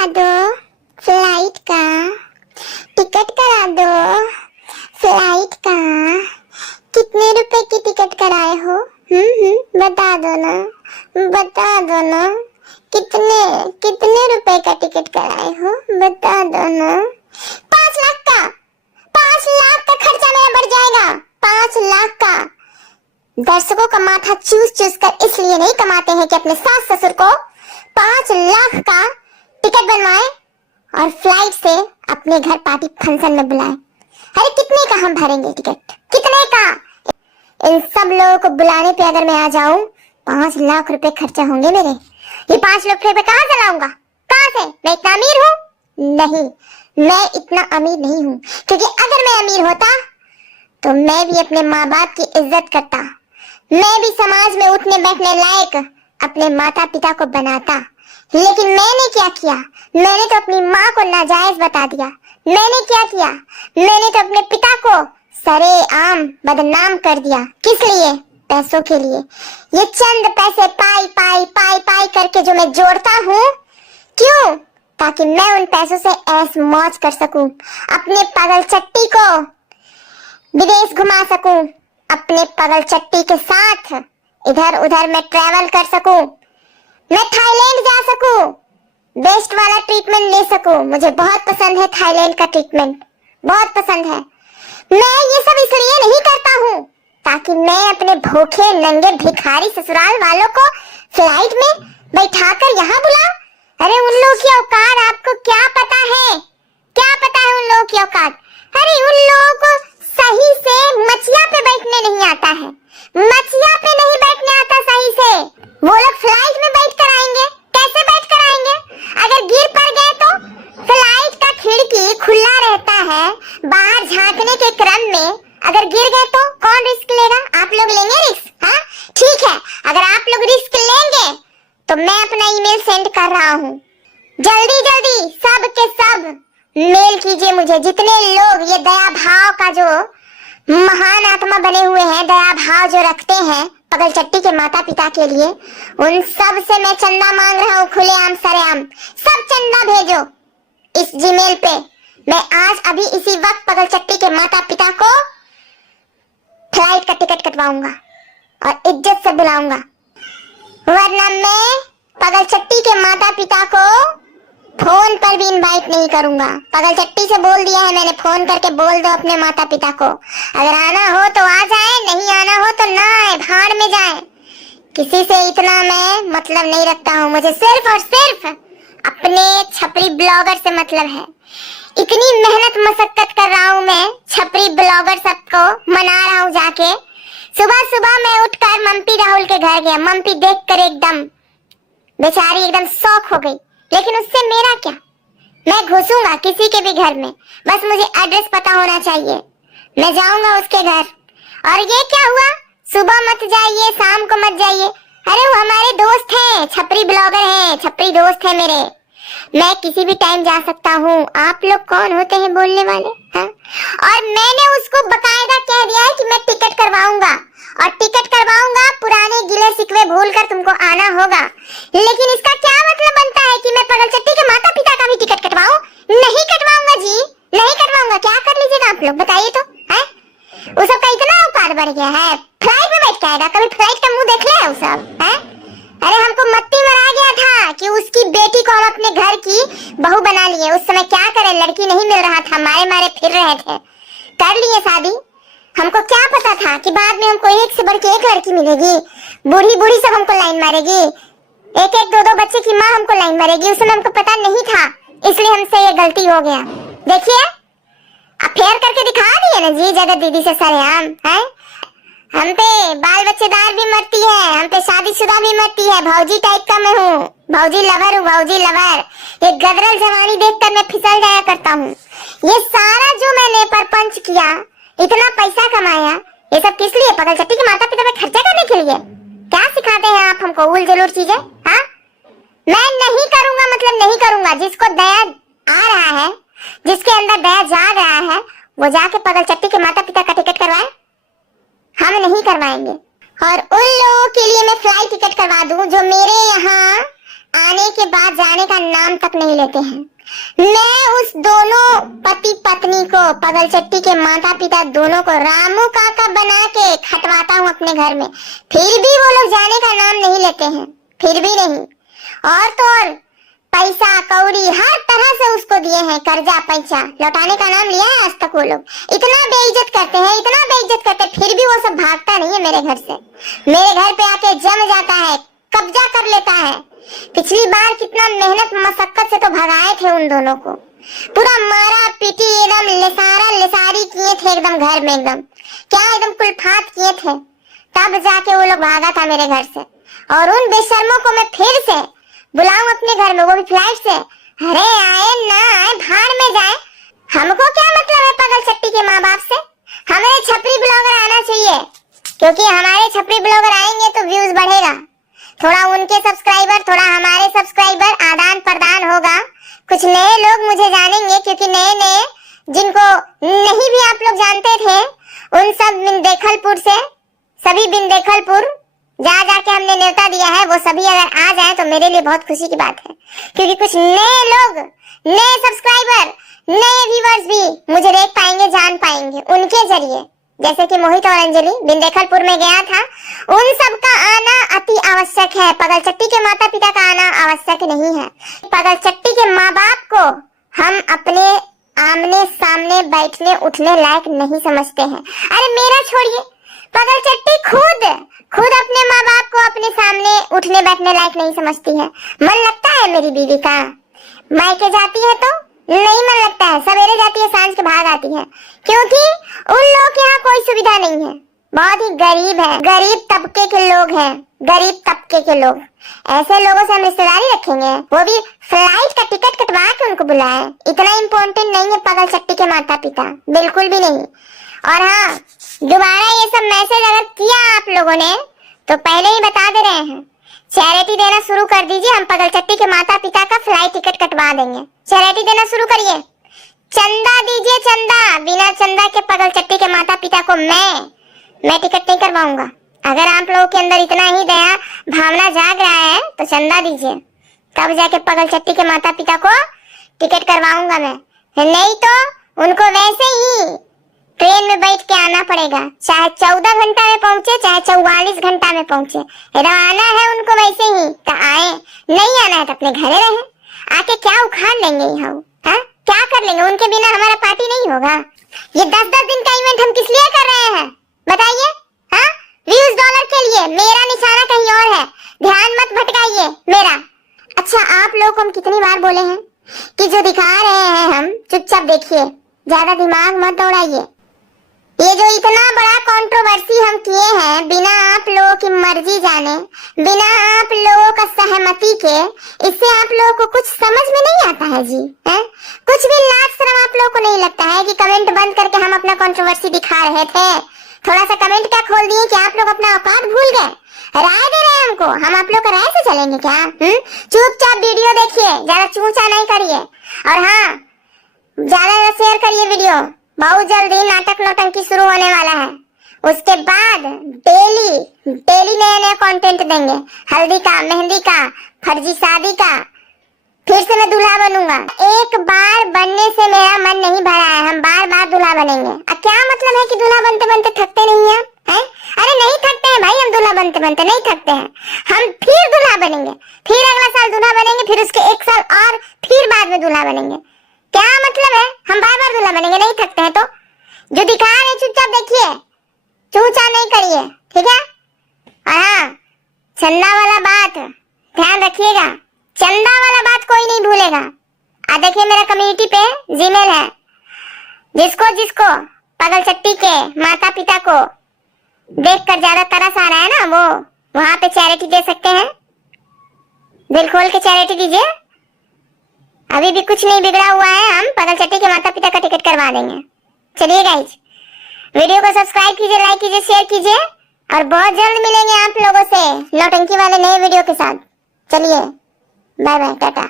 करा दो फ्लाइट का, टिकट करा दो फ्लाइट का। कितने रुपए की टिकट कराए हो? बता दो ना, बता दो ना। कितने कितने रुपए का टिकट कराए हो? बता दो ना। 5 लाख का, 5 लाख का खर्चा मेरा बढ़ जाएगा। 5 लाख का। दर्शकों का माथा चूस चूस कर इसलिए नहीं कमाते हैं कि अपने सास ससुर को 5 लाख का टिकट बनवाए और फ्लाइट से अपने घर पार्टी फंक्शन में बुलाए। अरे कितने का हम भरेंगे टिकट? कितने का? इन सब लोगों को बुलाने पे अगर मैं आ जाऊं 5 लाख रुपए खर्चा होंगे मेरे। ये 5 लाख रुपए कहाँ से लाऊंगा? कहाँ से? मैं इतना अमीर हूँ? नहीं, मैं इतना अमीर नहीं हूँ, क्योंकि अगर मैं अमीर होता तो मैं भी अपने माँ बाप की इज्जत करता, मैं भी समाज में उठने बैठने लायक अपने माता पिता को बनाता। लेकिन मैंने क्या किया? मैंने तो अपनी माँ को नाजायज बता दिया। मैंने क्या किया? मैंने तो अपने पिता को सरेआम बदनाम कर दिया। किस लिए? पैसों के लिए। ये चंद पैसे पाई पाई पाई पाई करके जो मैं जोड़ता हूँ, क्यों? ताकि मैं उन पैसों से ऐश मौज कर सकूं, अपने पागल चट्टी को विदेश घुमा सकूं, अपने पागल चट्टी के साथ इधर उधर मैं ट्रैवल कर सकूं, मैं थाईलैंड जा सकूं, बेस्ट वाला ट्रीटमेंट ले सकूं। मुझे बहुत पसंद है थाईलैंड का ट्रीटमेंट, बहुत पसंद है। मैं ये सब इसलिए नहीं करता हूँ ताकि मैं अपने भूखे नंगे भिखारी ससुराल वालों को फ्लाइट में बैठाकर यहाँ बुलाऊं। अरे उन लोगों की औकात आपको क्या पता है? क्या पता है उन लोगों की औकात? अरे उन लोगों को सही से मचिया पे बैठने नहीं आता है, मचिया पे नहीं बैठने आता सही से। वो लोग फ्लाइट में बैठ कर आएंगे, कैसे बैठ कर आएंगे? अगर गिर पड़ गए तो फ्लाइट का खिड़की खुला रहता है, बाहर झांकने के क्रम में अगर गिर गए तो कौन रिस्क लेगा? आप लोग लेंगे रिस्क? हाँ ठीक है, अगर आप लोग रिस्क लेंगे तो मैं अपना ईमेल सेंड कर रहा हूँ। जल्दी जल्दी सब के सब मेल कीजिए मुझे। जितने लोग ये दया भाव का जो महान आत्मा बने हुए हैं, दया भाव जो रखते हैं पगल चट्टी के माता पिता के लिए, उन सब से मैं चंदा मांग रहा हूँ, खुलेआम सरेआम। सब चंदा भेजो इस जीमेल पे। मैं आज अभी इसी वक्त पगल चट्टी के माता पिता को फ्लाइट का टिकट कटवाऊंगा और इज्जत से बुलाऊंगा, वरना मैं पगल चट्टी के माता पिता को फोन पर भी इनवाइट नहीं करूंगा। पगल चट्टी से बोल दिया है मैंने, फोन करके बोल दो अपने माता पिता को, अगर आना हो तो आ जाए, नहीं आना हो तो ना आए, भाड़ में जाए। किसी से इतना मैं मतलब नहीं रखता हूँ, मुझे सिर्फ और सिर्फ अपने छपरी ब्लॉगर से मतलब है। इतनी मेहनत मशक्कत कर रहा हूँ मैं, छपरी ब्लॉगर सबको मना रहा हूँ जाके। सुबह सुबह मैं उठकर मम्पी राहुल के घर गया, मम्पी देखकर एकदम बेचारी एकदम शौक हो गई। लेकिन उससे मेरा क्या? मैं घुसूंगा किसी के भी घर में, बस मुझे एड्रेस पता होना चाहिए, मैं जाऊंगा उसके घर। और ये क्या हुआ? सुबह मत जाइए, शाम को मत जाइए। अरे वो हमारे दोस्त हैं, छपरी ब्लॉगर हैं, छपरी दोस्त हैं मेरे, मैं किसी भी टाइम जा सकता हूँ। आप लोग कौन होते हैं बोलने वाले? हाँ? और मैंने उसको बकायदा कह दिया है कि मैं टिकट करवाऊंगा, और टिकट करवाऊंगा, पुराने गिले शिकवे भूलकर तुमको आना होगा। लेकिन इसका क्या मतलब बनता है कि मैं पगल चट्टी के माता पिता का भी टिकट कटवाऊं? नहीं कटवाऊंगा जी, नहीं कटवाऊंगा। क्या कर लीजिएगा आप लोग बताइए तो? है वो सब का इतना औकात बढ़ गया है, फ्लाइट में बैठ के आएगा। कभी फ्लाइट का मुंह देख लिया है वो सब? है अरे हमको मत्ती मरा गया था कि उसकी बेटी को हम अपने घर की बहू बना लिए। उस समय क्या करें, लड़की नहीं मिल रहा था, मारे मारे फिर रहे थे, कर लिए शादी। हमको क्या पता था कि बाद में हमको एक से बढ़ के एक लड़की मिलेगी, बूढ़ी बूढ़ी सब हमको लाइन मारेगी, एक एक दो दो बच्चे की माँ हमको लाइन मारेगी। उस समय हमको पता नहीं था, इसलिए हमसे ये गलती हो गया। देखिए आप फेयर करके दिखा दिए ना जी जगत दीदी से सरेआम। है हम पे बाल बच्चेदार भी मरती है, हम पे शादीशुदा भी मरती है, भौजी टाइप का मैं हूँ, भौजी लवर हूँ, भौजी लवर। ये गदरल जवानी देखकर मैं फिसल जाया करता हूँ। ये सारा जो मैंने परपंच किया, इतना पैसा कमाया, ये सब किस लिए? पगल चट्टी के माता पिता पे खर्चा करने के लिए। क्या सिखाते हैं आप हमको उल जलूल चीजें? हाँ मैं नहीं करूंगा, मतलब नहीं करूंगा। जिसको दया आ रहा है, जिसके अंदर दया जाग रहा है, वो जाके पगल चट्टी के माता पिता का टिकट करवाए, हम नहीं करवाएंगे। और उन लोगों के लिए मैं फ्लाइट टिकट करवा दूं जो मेरे यहाँ आने के बाद जाने का नाम तक नहीं लेते हैं। मैं उस दोनों पति पत्नी को, पगलचट्टी के माता पिता दोनों को रामू काका बना के खटवाता हूँ अपने घर में, फिर भी वो लोग जाने का नाम नहीं लेते हैं, फिर भी नहीं। और तो और पैसा कौड़ी हर तरह से उसको दिए हैं, कर्जा पैसा लौटाने का नाम लिया है आज तक वो लोग। इतना बेइज्जत करते हैं, इतना बेइज्जत करते हैं, फिर भी वो सब भागता नहीं है मेरे घर से। मेरे घर पे आके जम जाता है, कब्जा कर लेता है। पिछली बार कितना मेहनत मशक्कत से तो भगाए थे उन दोनों को, पूरा मारा पीटी एकदम लेसारा लेसारी किए थे एकदम घर में, एकदम क्या एकदम कुलफात किए थे, तब जाके वो लोग भागा था मेरे घर से। और उन बेशर्मों को मैं फिर से बुलाऊं अपने घर में, वो भी फ्लाइट से। अरे आए ना आए, भाड़ में जाए, हमको क्या मतलब है पगलचट्टी के माँ बाप से। हमारे छपरी ब्लॉगर आना चाहिए, क्योंकि हमारे छपरी ब्लॉगर आएंगे तो व्यूज बढ़ेगा, थोड़ा उनके सब्सक्राइबर थोड़ा हमारे सब्सक्राइबर, आदान प्रदान होगा, कुछ नए लोग मुझे जानेंगे, क्योंकि नए नए जिनको नहीं भी आप लोग जानते थे उन सब बिंदेखलपुर से, सभी बिंदेखलपुर जा जाके हमने न्योता दिया है, वो सभी अगर आ जाए तो मेरे लिए बहुत खुशी की बात है, क्योंकि कुछ नए लोग, नए सब्सक्राइबर, नए व्यूअर्स भी मुझे देख पाएंगे, जान पाएंगे उनके जरिए। जैसे कि मोहित और अंजलि बिंदेखलपुर में गया था, उन सब का आना अति आवश्यक है, पगलचट्टी के माता पिता का आना आवश्यक नहीं है। पगलचट्टी के माँ बाप को हम अपने आमने सामने बैठने उठने लायक नहीं समझते हैं। अरे मेरा छोड़िए, पगलचट्टी खुद अपने माँ बाप को अपने सामने उठने बैठने लायक नहीं समझती है। मन लगता है मेरी बीवी का, मायके जाती है तो नहीं मन लगता है, सवेरे जाती है सांझ के भाग आती है, क्योंकि उन लोग के यहाँ कोई सुविधा नहीं है, बहुत ही गरीब है, गरीब तबके के लोग हैं, गरीब तबके के लोग। ऐसे लोगों से हम रिश्तेदारी रखेंगे, वो भी फ्लाइट का टिकट कटवा के उनको बुलाए। इतना इम्पोर्टेंट नहीं है पगलचट्टी के माता पिता, बिल्कुल भी नहीं। और हाँ, दोबारा ये सब मैसेज अगर किया आप लोगों ने तो पहले ही बता दे रहे हैं, चैरिटी देना शुरू कर दीजिए, हम पगलचट्टी के माता पिता का फ्लाइट टिकट कटवा देंगे। चैरिटी देना शुरू करिए, चंदा दीजिए, चंदा। बिना चंदा के पगलचट्टी के माता पिता को मैं टिकट नहीं करवाऊंगा। अगर आप लोगों के अंदर इतना ही दया भावना जाग रहा है तो चंदा दीजिए, तब जाके पगलचट्टी के माता पिता को टिकट करवाऊंगा मैं, नहीं तो उनको वैसे ही ट्रेन में बैठ के आना पड़ेगा, चाहे 14 घंटा में पहुंचे चाहे 44 घंटा में पहुंचे। आना है उनको वैसे ही तो आए, नहीं आना है तो अपने घरे रहे। आके क्या उखाड़ लेंगे यहाँ, क्या कर लेंगे, उनके बिना हमारा पार्टी नहीं होगा। ये 10-10 दिन का इवेंट हम किस लिए कर रहे हैं बताइए? व्यूज डॉलर के लिए, मेरा निशाना कहीं और है, ध्यान मत भटकाइए मेरा। अच्छा, आप लोग को हम कितनी बार बोले हैं कि जो दिखा रहे हैं हम चुपचाप देखिए, ज्यादा दिमाग मत दौड़ाइए। ये जो इतना बड़ा कंट्रोवर्सी हम किए हैं बिना आप लोगों की मर्जी जाने, बिना आप लोगों का सहमति के, इससे आप लोगों को कुछ समझ में नहीं आता है जी, है? कुछ भी लाज शर्म आप लोगों को नहीं लगता है कि कमेंट बंद करके हम अपना कंट्रोवर्सी दिखा रहे थे? थोड़ा सा कमेंट क्या खोल दिए कि आप लोग अपना औकात भूल गए? राय दे रहे हैं हमको, हम आप लोग का राय से चलेंगे क्या? चुपचाप वीडियो देखिए, ज्यादा चूचा नहीं करिए, और हाँ, ज्यादा शेयर करिए वीडियो। बहुत जल्दी नाटक नौटंकी शुरू होने वाला है, उसके बाद डेली नया नया कंटेंट देंगे, हल्दी का, मेहंदी का, फर्जी शादी का। फिर से मैं दूल्हा बनूंगा, एक बार बनने से मेरा मन नहीं भरा है, हम बार बार दूल्हा बनेंगे। अब क्या मतलब है कि दूल्हा बनते बनते थकते नहीं हैं? अरे नहीं थकते हैं भाई, हम दूल्हा बनते बनते नहीं थकते हैं, हम फिर दूल्हा बनेंगे, फिर अगला साल दूल्हा बनेंगे, फिर उसके 1 साल और फिर बाद में दूल्हा बनेंगे। क्या मतलब है, हम बार बार दूल्हा बनेंगे, नहीं थकते हैं तो? जो दिखा रहे चुपचाप देखिए, चूचा नहीं करिए, ठीक है? और हाँ, चंदा वाला बात ध्यान रखिएगा, चंदा वाला बात कोई नहीं भूलेगा। देखिए मेरा कम्युनिटी पे जीमेल है, जिसको जिसको पगलचट्टी के माता पिता को देखकर ज्यादा तरस आ रहा है ना, वो वहां पे चैरिटी दे सकते हैं, दिल खोल के चैरिटी दीजिए। अभी भी कुछ नहीं बिगड़ा हुआ है, हम पगलचट्टी के माता पिता का टिकट करवा देंगे। चलिए गाइज, वीडियो को सब्सक्राइब कीजिए, लाइक कीजिए, शेयर कीजिए, और बहुत जल्द मिलेंगे आप लोगों से नौटंकी वाले नए वीडियो के साथ। चलिए, बाय बाय, टाटा।